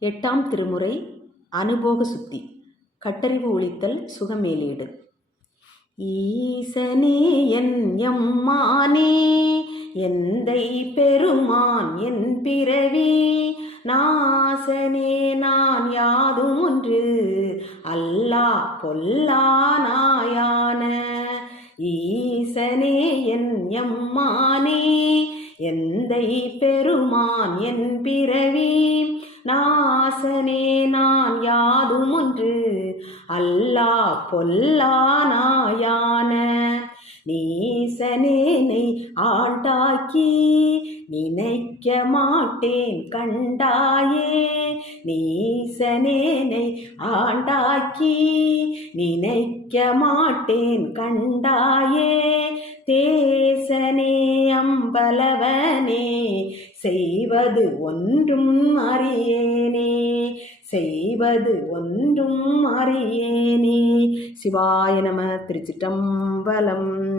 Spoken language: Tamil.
எட்டாம் திருமுறை அனுபோக சுத்தி. கட்டறிவு ஒழித்தல் சுகமேலீடு. ஈசனே என் எம்மானே எந்தை பெருமான் என் பிறவி நாசனே நான் யாதும் ஒன்று அல்லா பொல்லா நாயான. ஈசனே என் எம்மானே எந்தை பெருமான் என் பிறவி நாசனே நான் யாதும் ஒன்று அல்லா பொல்லா நாயான. நீசனேனை ஆண்டாக்கி நினைக்க மாட்டேன் கண்டாயே. நீசனேனை ஆண்டாக்கி நினைக்க மாட்டேன் கண்டாயே. தேசனே அம்பலவனே செய்வது ஒன்றும் அறியேனே. செய்வது ஒன்றும் அறியேனே. சிவாய நம. திருச்சிற்றம்பலம்.